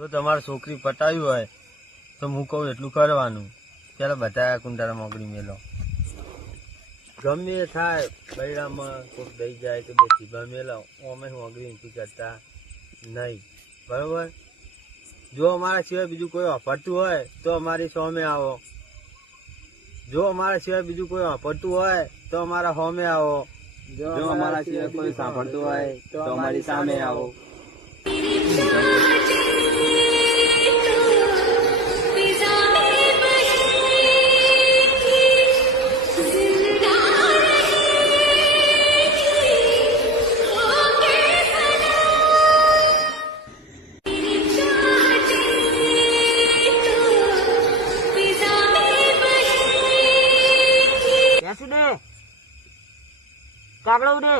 જો તમારે છોકરી પટાવી હોય તો હું કહું એટલું કરવાનું. ચાલો બધા કુંડારા મોગડી મેલો. ગમે એ થાય બૈરામાં કોઈક દઈ જાય કે બે સીબા મેલો, અમે મોગડી નથી કરતા નહીં. બરોબર? જો અમારા સિવાય બીજું કોઈ વાપરતું હોય તો અમારી સામે આવો. જો અમારા સિવાય બીજું કોઈ વાપરતું હોય તો અમારા સામે આવો. જો અમારા સિવાય કોઈ સાંભળતું હોય તો અમારી સામે આવો. કાગડો ઉડે